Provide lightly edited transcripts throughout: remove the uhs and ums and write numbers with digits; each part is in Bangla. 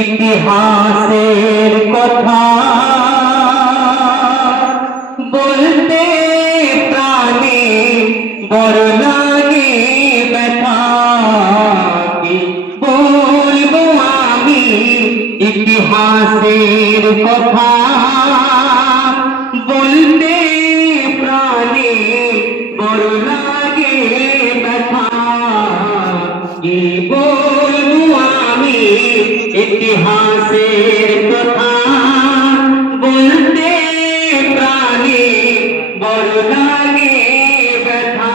ইতিহাসের কথা বলতে প্রাণে বড় লাগে ব্যথা। কি বলবো আমি ইতিহাসের কথা বলতে প্রাণে বড় লাগে ব্যথা। কি বলবো আমি ইতিহাসের কথা বলতে প্রাণে বড় লাগে ব্যথা।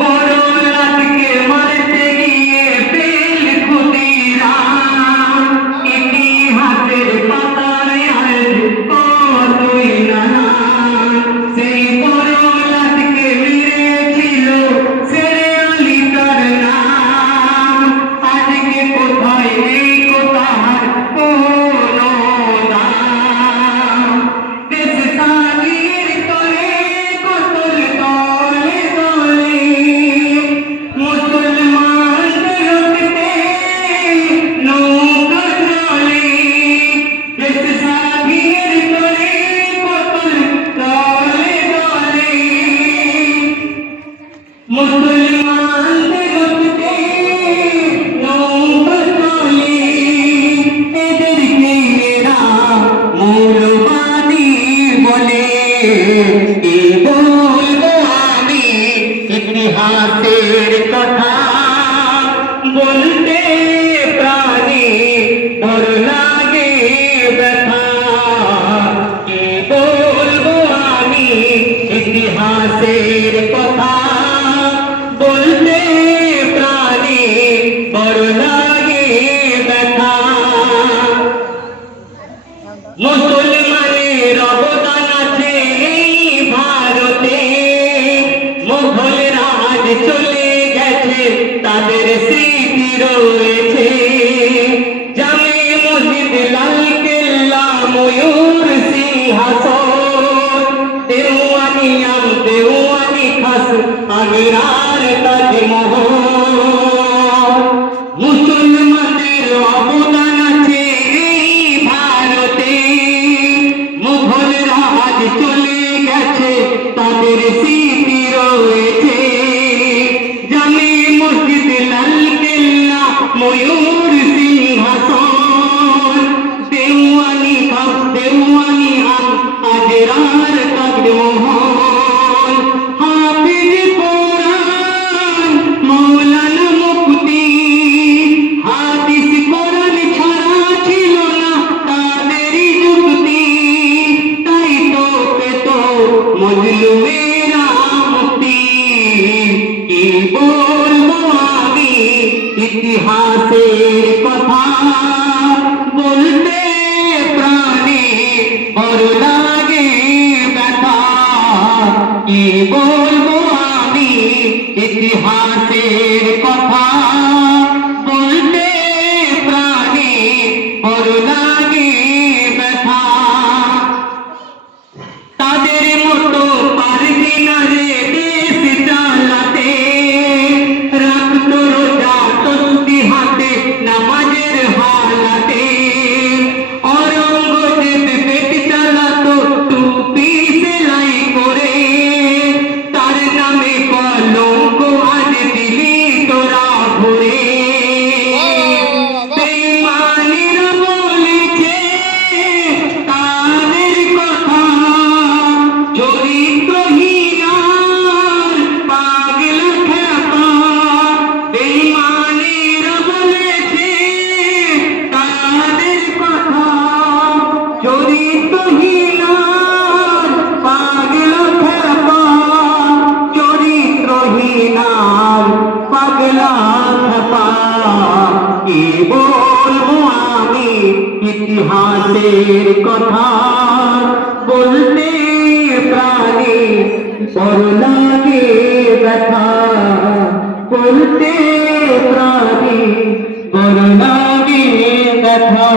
বড় রাতকে মারতে গিয়ে পেল ক্ষুদিরাম, ইতিহাসের পাতায় আজ কতই নানান। সেই বড় রাতকে মেরেছিল শেরে আলী তার নাম। আজকে কোথায় নেই কোথার কোনো দাম। দেশ স্বাধীন করে কতল দলে দলে, মুসলমানদের রক্তে নৌকা চলে। দেশ স্বাধীন করে কতল দলে দলে, মুসলমানদের রক্তে নৌকা চলে। এদেরকে এরা মৌলবাদী বলে। কি বলবো আমি ইতিহাসের কথা বলতে প্রাণে বড় লাগে ব্যথা। কি বলবো আমি ইতিহাসের কথা বলতে প্রাণে বড় লাগে ব্যথা। মুসলমানের অবদান আছে এই ভারতে, মুঘল রাজ চলে গেছে তাদের স্মৃতি রয়েছে। জামে মসজিদ লাল কেল্লা ময়ূর সিংহাসন, দেওয়ানি আম দেওয়ানি খাস আগ্রার তাজমহল। মুসলমানদের অবদান আছে এই ভারতে, মুঘল রাজ চলে গেছে তাদের স্মৃতি রয়েছে। জামে মসজিদ লাল কেল্লা ময়ূর সিংহাসন, দেওয়ানি খাস দেওয়ানি আম আজরার তাজমহল। হাফিজ কোরআন মৌলানা মুফতি, হাদিস কোরআন ছাড়া ছিল না তাদেরই যুক্তি। তাই তো পেত মজলুমেরা মুক্তি। কি বলবো আমি ইতিহাসের কথা বলতে প্রাণে বড় লাগে ব্যথা। কি বলবো আমি ইতিহাসের কথা বলতে প্রাণে বড় লাগে ব্যথা। তাদের মতো পারবি না রে দেশ চালাতে, রাখতো রোজা তসবিহ হাতে নামাজের হালাতে। औरंगजेब पेट चालातो टूपी सेलाई करे, तार नामे कलंक आज दिली तोरा भरे। बेईमानेरा বলেছে তাদের কথা, চরিত্রহীন আর পাগলা খ্যাপা। বেঈমানেরা বলেছে তাদের কথা, চরিত্রহীন আর পাগলা খ্যাপা। চরিত্রহীন আর পাগলা খ্যাপা। কি বলবো আমি ইতিহাসের কথা বলতে প্রাণে বড় লাগে ব্যথা। বলতে প্রাণে বড় লাগে ব্যথা।